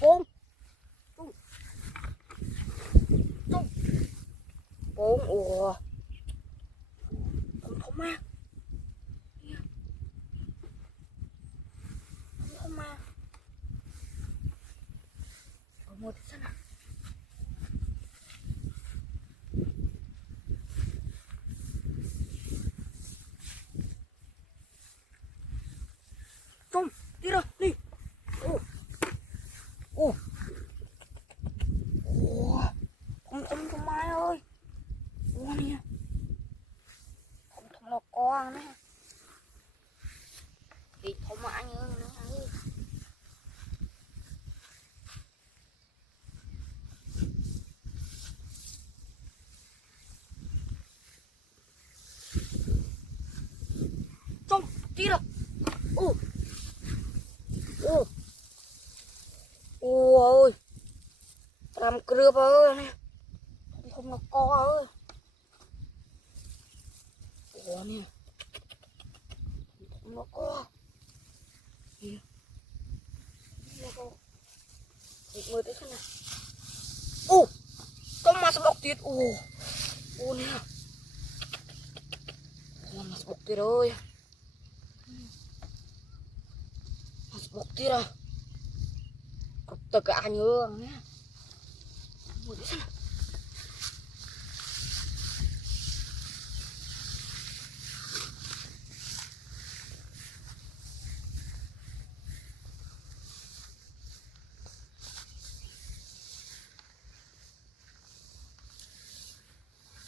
bốn bốn ủa không thông ma không thông ma ở một thì sao nào không đi đâu đi ô ô ủa không thông thông ma ơi ủa nè không thông là con đấy thì thông ma anh ơi không đi đâu ô ô ô ơi làm cướp ơi nè không là co ơi ủa nè không là co nè mời tới xem nào ô con mà sắp bọc tiệt ô ô nè con mà sắp bọc tiệt ơi mà sắp bọc tiệt à cặp tất cả nhớ nè mời tới xem nào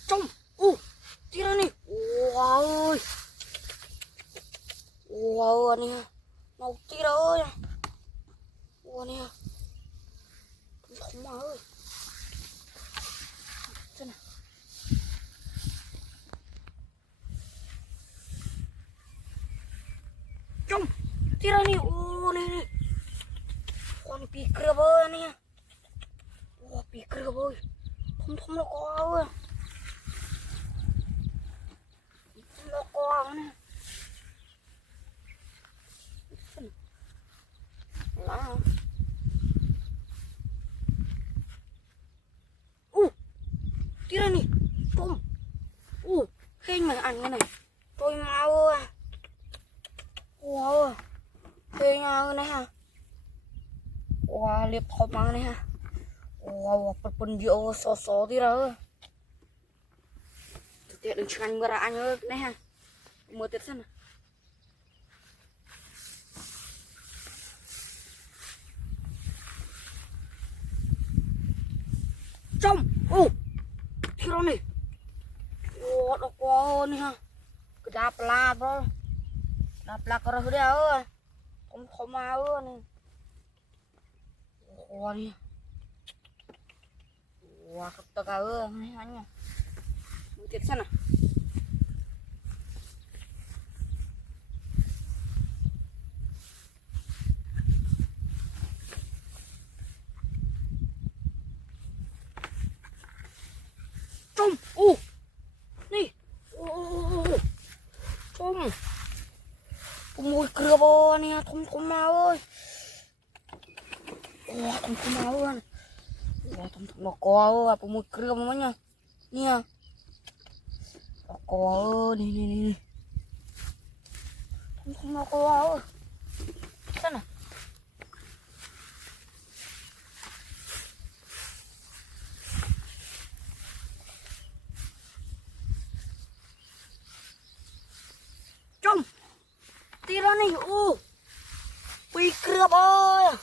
trong ô tiệt ra nè wow ơi wow nè mau tiệt ơi wow nè không mà ơi xem nào trong tiệt ra nè ô nè nè con bị cướp ơi nè ô bị cướp ơi không thông nó co ơi không nó co nè lá tí ra nè tôm khen mày ăn cái này tôi mau ơi wow khen nhau này ha wow liệp thọp mang này ha wow phần rượu xó xó tí ra tiện đừng chăn mưa ra anh ơi này ha mưa tiếp xem nào trong tí ra nè đọc qua nè ha cái đạp la bro đạp la có ra ơi không không mau nè wow nè wow tất cả ơi này anh nha mưa tiếp xem nào trong nè trong mùi cưa bò nè không không mau ơi không không mau ơi không nó co ơi mùi cưa mà nha nè nó co ơi nè không không nó co ơi xem nào trong tí ra này bị cướp ơi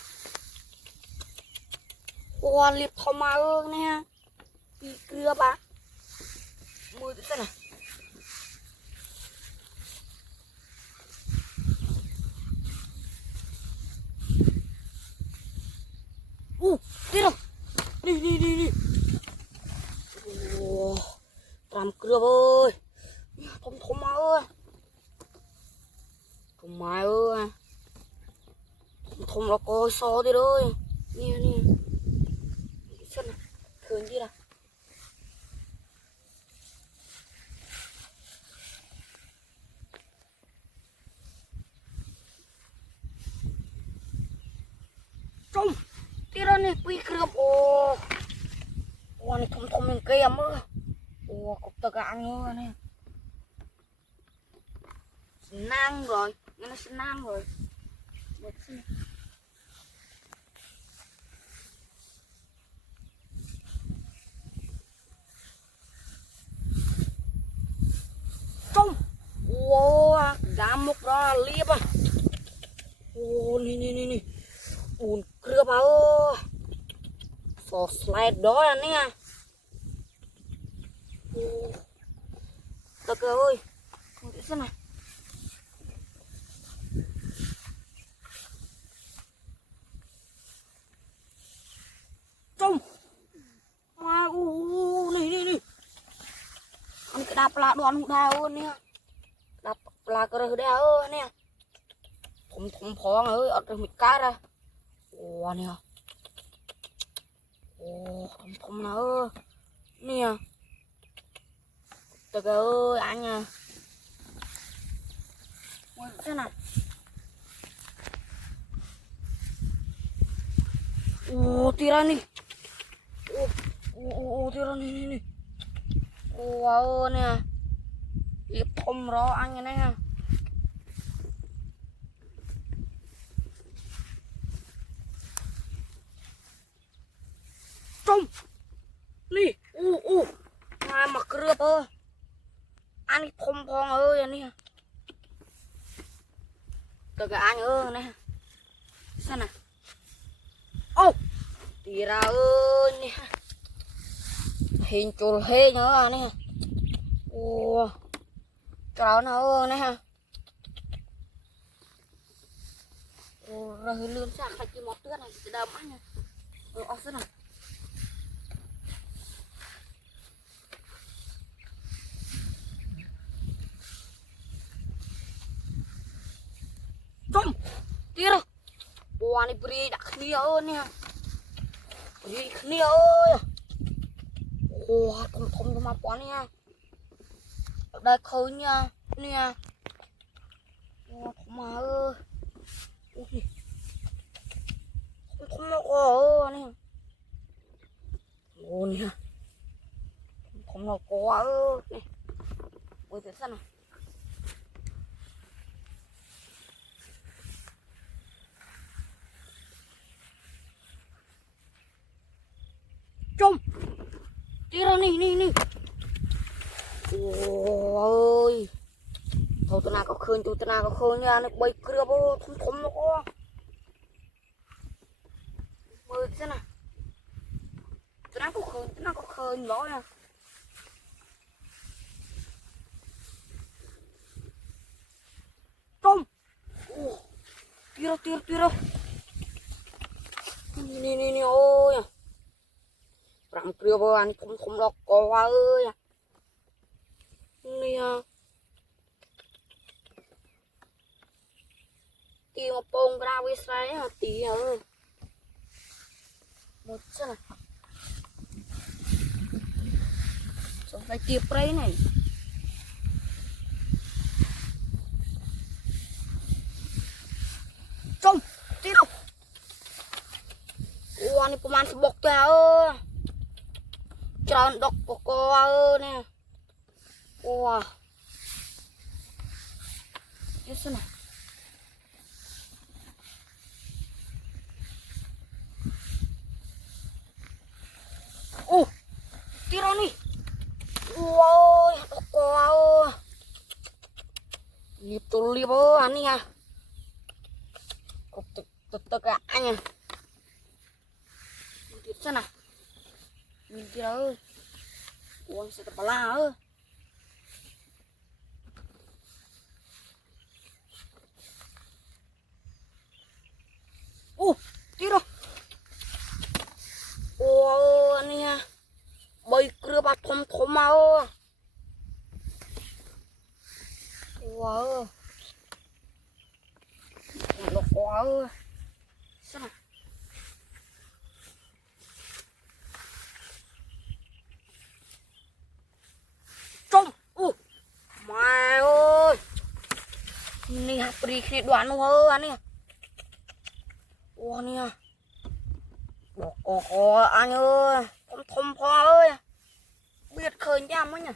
wow liệp thò mà ơi nè bị cướp á mùi tới xem nào tí đâu đi làm cướp ơi không thò mà ơi không mà ơi không là coi so đi rồi nè xem nào thường đi nào trong rồi này quy cướp ô ô này thông mình kia mưa ô cục tơ gà nữa này nang rồi nó nang rồi trông ô đá mục đó liếp à ô nè ủn cưa bao so slide đó là nè tao cơ ơi không biết xem này trông mà này anh cái đạp là đoàn đào nè đạp là cái đào nè thùng phong ơi ở trong cá ra ô nè ô thùng nào nè tao ơi anh à thế nào ô tira nè ô tira nè ô nè liệp thùng đó anh này nè trông nè ai mà cướp ơi anh thùng phong ơi anh nè từ cái anh ơi nè sao nè ô tira ơi nè hình chùl hê nữa nè ô cháu nó nè ha ô rồi lươn sạc phải chỉ một tuyết này chỉ đâm anh nè ô rất này trông tira ô anh bri đã khnia ơi nè bri khnia ơi ô thông cho mà quá nha đây khơi nha nè ô mà ơi không nó có nè ô nè không nó có nè ôi thế sao nào trông tira nè ôi thôi tụi nào có khơi nha nó bay kia bố thấm nó có mời thế nào tụi nào có khơi nó nha trông tira nè ôi răng kia bố anh thấm nó có ơi nè tí mà bông ra với sai hả tí ơi một chân này xong phải tiếp đây này trông tí đâu ô anh có mang bọc ra ơi tròn độc của cô ơi nè wow cái sao này ô tira nih wow wow liệp tôi liệp ơi anh nha cục tực anh nha tiếp sao nào mình kia ơi uống sẽ tập la ơi ô tira ô anh nha bay kia bà thom ơi wow nó quá ơi sao nào trông mày ơi nè hạt bì khi đoạn luôn ơi anh nè ô nè Ồ, anh ơi, con thom pho ơi, biết khơi ra mới nhỉ.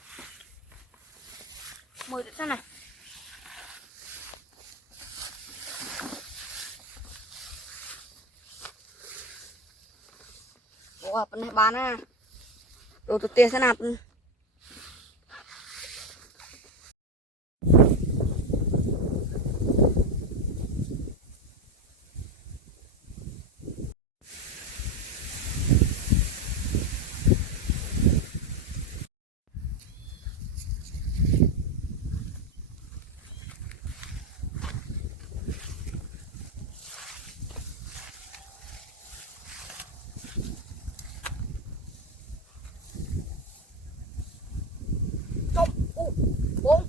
Mời đến xem này. Ồ, bên này bán à. Đồ tụi tiền sẽ nạp. Bốn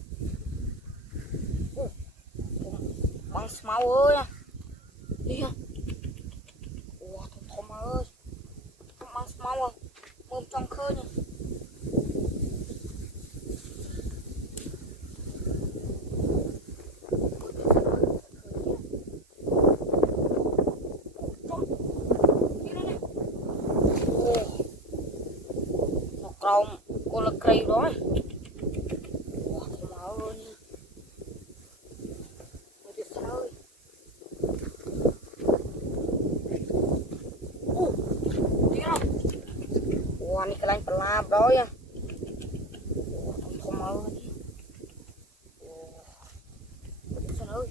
bằng máu ơi đi ha. Ủa thom ơi, bằng máu ơi, mồm trong khơi nè. Nó còng cô là cây đó. Ủa thom ơi nha. Mày đi sao ơi. Wah, ini kalian pelap bro ya. Không mơ đi. Sao ơi.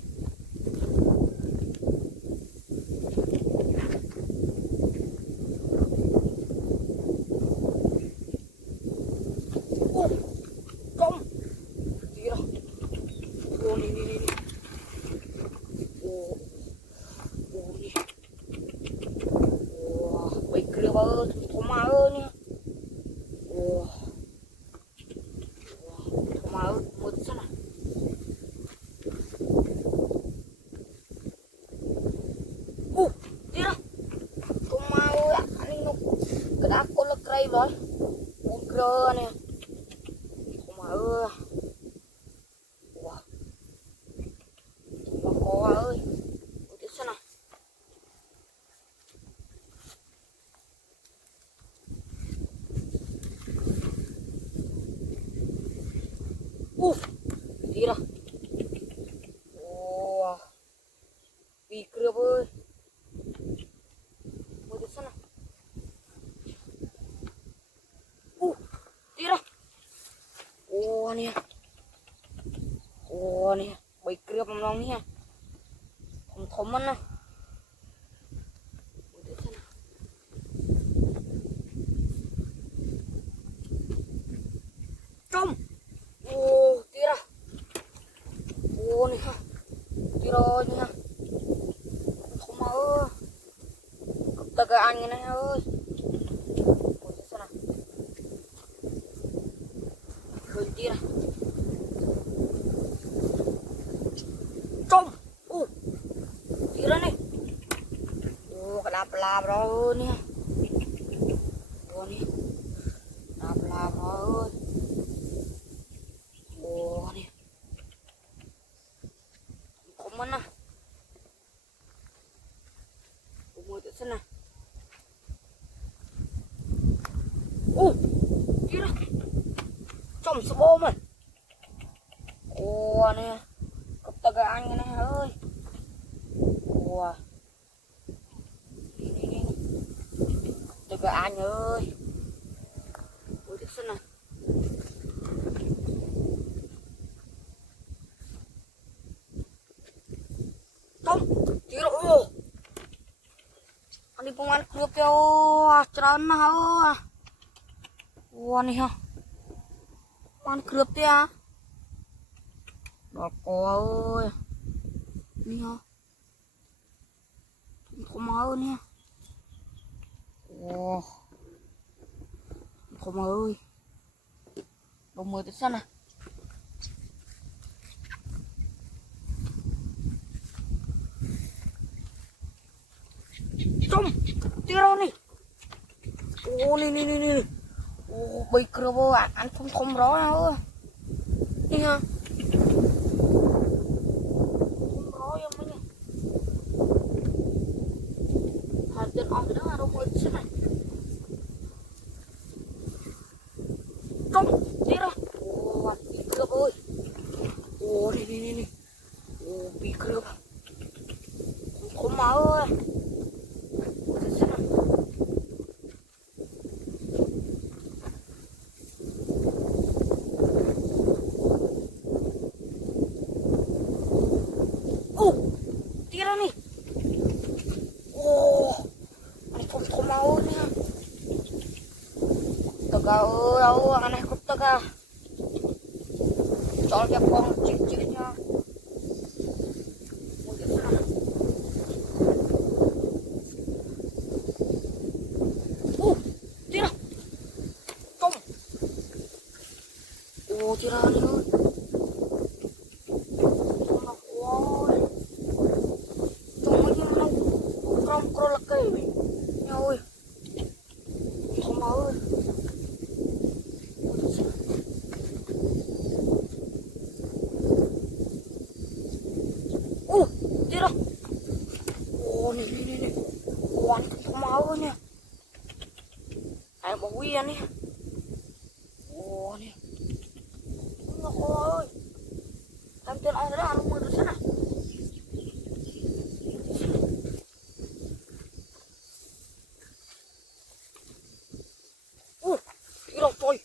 Không. Gì đâu. Ồ, đi. Ồ, đi. Ồ, bị kia bơ, không mơ nha. Ồ. Không mơ, một sao nào. Gì đâu. Không mơ, anh nó cái đá con là cây rồi. Con cơ nè. Không mơ. Wow. Mà có ơi. Một sao nào. Gì đâu. Wow. Bị kia bơ. Một sao nào. Đi đâu. Ồ nè, bị kia bằng lòng nha. Không thấm anh nè. Trong. Đi ra. Nè ha. Đi rồi nha. Không mơ. Cặp ta cái anh này ơi. Sao nào. Khơi đi ra. Trong. Đi ra này. Cái lạp rồi nè. Nè. Lạp rồi. Nè. Không ăn nè. Mùi tự xin nè. Đi ra. Trong sữa bô mày. Nè. Cặp ta cái anh này ơi. Đi. Ta cái anh ơi. Mùi tự xin nè. Trong. Đi ra. Anh đi công an cướp cho trơn hả. Này ha. Con cướp thế à? Đó có ơi. Đi ha. Không mơ nè. Không mơ ơi. Đồ mơ tới sân à. Trong. Đi đâu nè. Nè. Bây giờ vô anh không rõ đâu. Đi ha. Không rõ em mới nhỉ. Thật tiền ong thì đó đâu mới xem này trong đi rồi ô bị cướp ơi ô đi ô bị cướp không mà ơi xem này ô đi ra nè ô anh không mau nè tao đâu anh này không tao cho cho con chịu nha ô đi ra trong ô đi ra đi ơi ôi trong mấy cái nó trong có là cây nha ơi không mà ơi ô đi ra ô nè ô anh không mà ơi nè ai bảo quy anh nè ô nè ôi làm tiền ong ra nó mưa được sao ô đi đâu rồi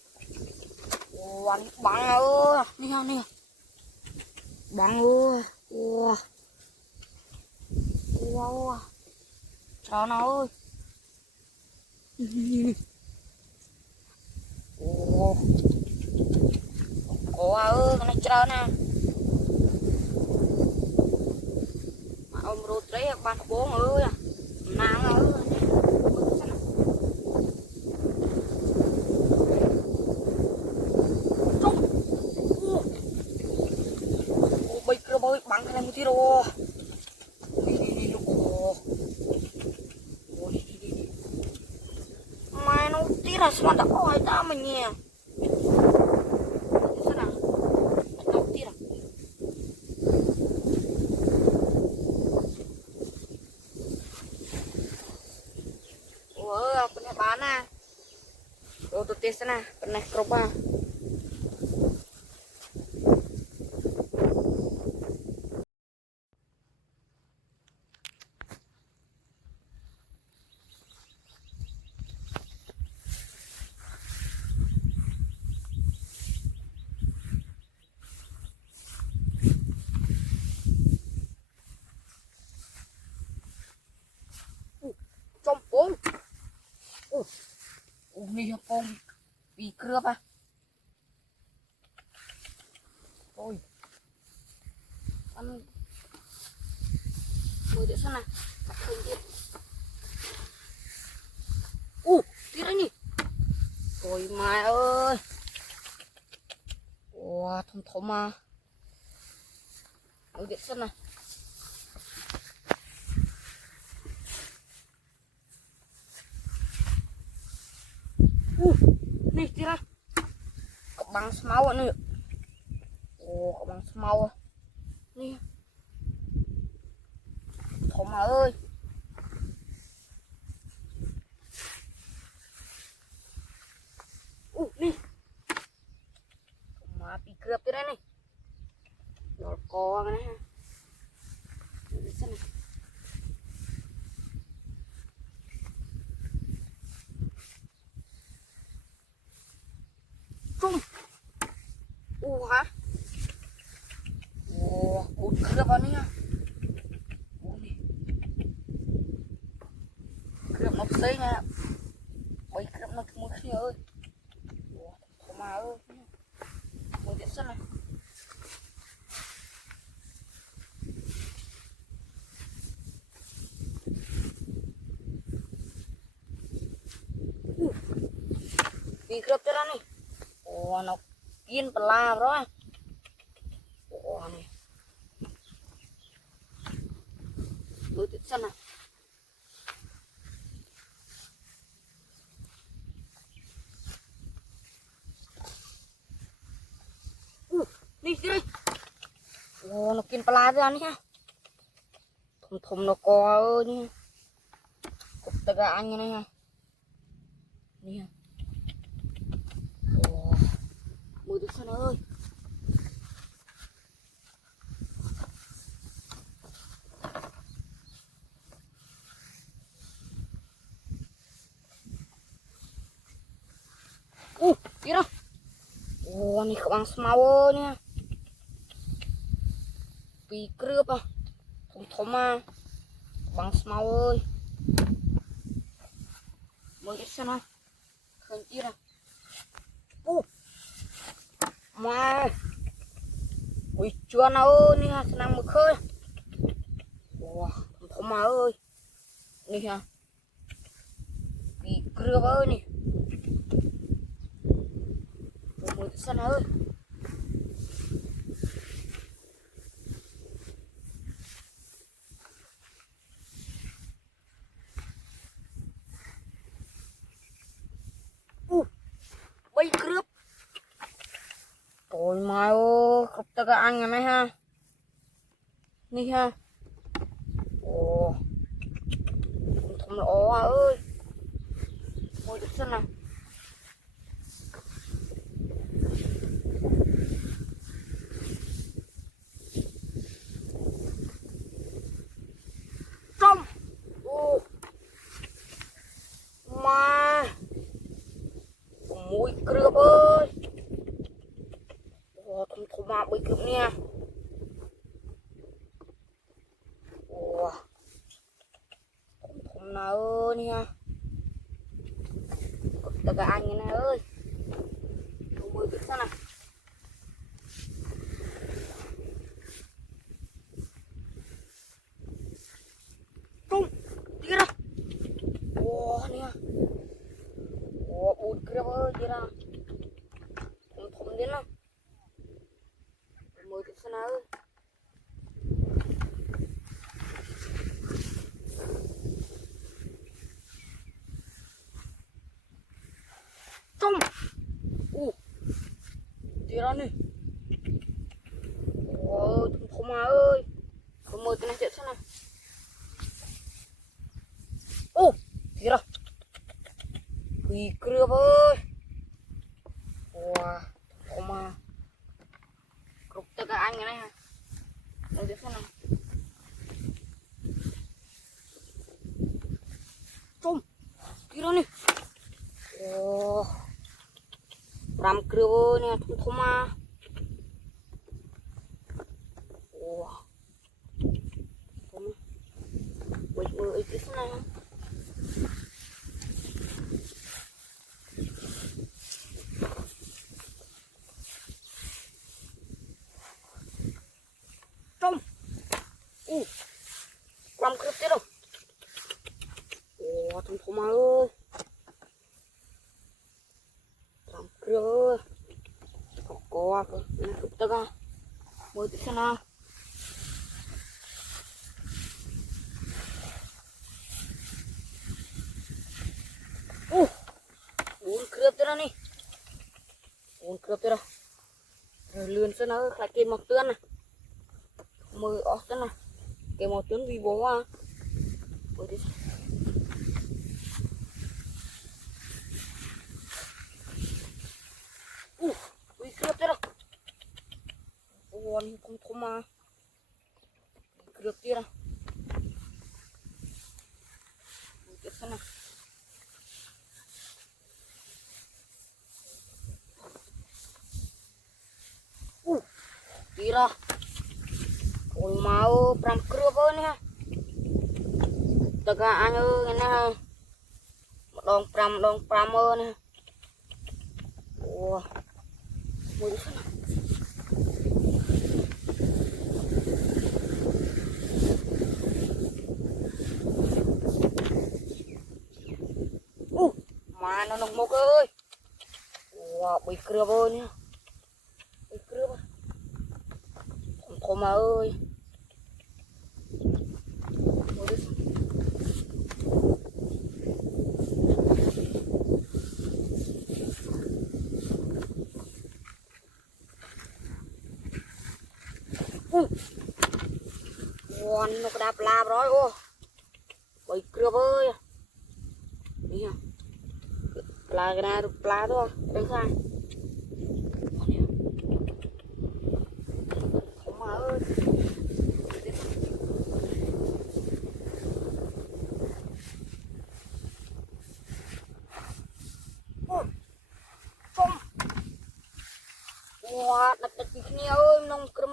ô anh bạn ơi nè bạn ơi ô ô sao nào ơi ô ô ơi cái này chơi nè mà ông rô trái ban bốn ơi nàng ơi bây giờ bơi bắn cái này một tí rồi đi mai nó tí là sao đã hỏi ta mình nhỉ sao nào nó tí là ủa punya bana tuh tuh tes sana pernah keroba trong bốn nih con bị cướp à ôi anh ngồi để xem nào không biết tí đấy nhỉ ôi mai ơi wow thom mà ngồi để xem nào nih tí ra cọc bằng mau nữa cọc bằng mau nih thom mà ơi nih mà bị cướp tí đấy này nó co cái này ha xem này trung hả bụt cướp vào nha cướp nó xây nha bấy cướp nó mua khi ơi mà ơi mua điện sân này bị cướp cho ra này nó yên pala rồi này mua điện sân này đi đây nó kiên pala ra nhá thùng nó co ơi nhá tất cả anh như này ha nè mùi được sao ơi đi đâu này các bạn mau nha bị cướp à thom à bạn mau ơi mới cái sao nào không chia đâu mà ui chưa nào ơi nè đang một khơi wow thom mà ơi nè ha bị cướp ơi nè mới cái sao nào ơi bay cướp trời mày ơi cướp tất cả anh này ha đi ha ồ thầm lọ ơi ngồi được xem nào trong ồ mà mũi cướp ơi ồ thầm mà bị cướp nha ồ thầm nào ơi nha tất cả anh này ơi mũi cướp sao nào trung đi ra ồ nha ồ bụi cướp ơi đi ra thầm đến nào mũi cướp sao nào ơi trung đi ra nè ôi thầm mà ơi có mời cái này chạy sao nào đi ra bị cướp ơi wow thầm mà cướp tất cả anh này ha đây chạy sao nào trung đi ra nè ồ ram cướp nè thầm mà ồ thầm mà quay mưa cái sao nào trung ram cướp tiếp đâu ồ thầm mà ơi ram cướp ơi có cướp tất cả mưa tiếp sao nào bốn cướp tới đó nè bốn cướp tới đâu rồi lươn xem nó lại kê một tuyến này mưa ót thế này kê một tuyến vì bố à mưa đi ui cướp tới đâu ôn không mà cướp tới đâu tiếp xem nào đi ra ôi mau pram cướp ơi nè tất cả anh ơi nè đòn pram ơi nè ủa mùi đi xem nào mà nó nồng mốc ơi wow bị cướp ơi nè bị cướp thầm mà ơi wow nó đạp lạp rồi ô bị cướp ơi nè pla cái này pla thôi đây sai không mà ơi không wow đặt đặt cái này ơi nông cơm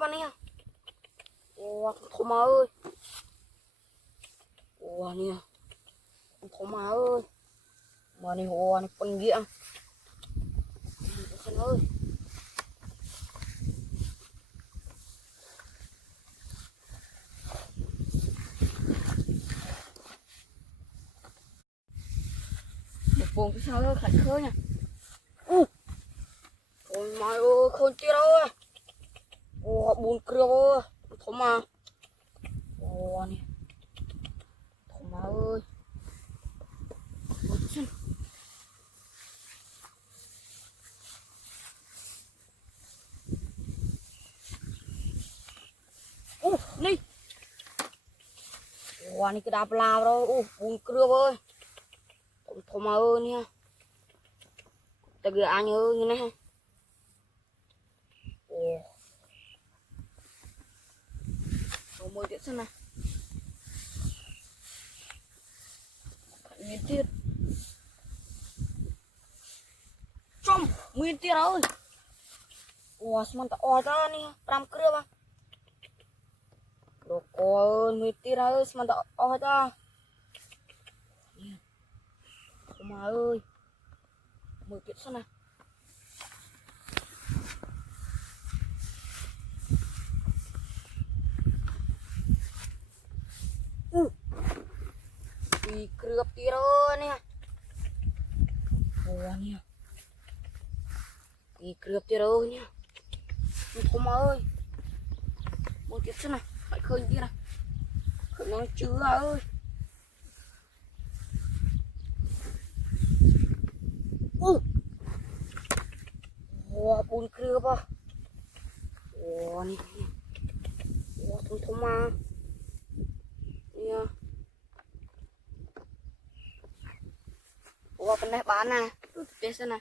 anh nè wow không mà ơi wow nè không mà ơi mà này hoa này con gì ơi một vùng cái sao khẩn khơi nè ôi mày ơi khơi kia đâu ủa buồn cười không mà ủa nè không mà ơi đi ủa này cái đạp lao đâu buồn cười ơi không mà ơi nha ta gửi anh ơi như này ủa có mồi tiếp xem này nguyên tiết trong nguyên tiết ơi ủa sao ta o ra nè làm cười mà đồ coi nguyên tiết ơi sao ta o ra không mà ơi mồi tiếp xem này đi cướp tí rồi nè ủa nè đi cướp tí rồi nè không mà ơi một tiếp xem này phải khơi tí này khơi nó chưa ơi ủa buồn cướp à ủa nè ủa không mà nè ủa cái này bán này tiếp xem này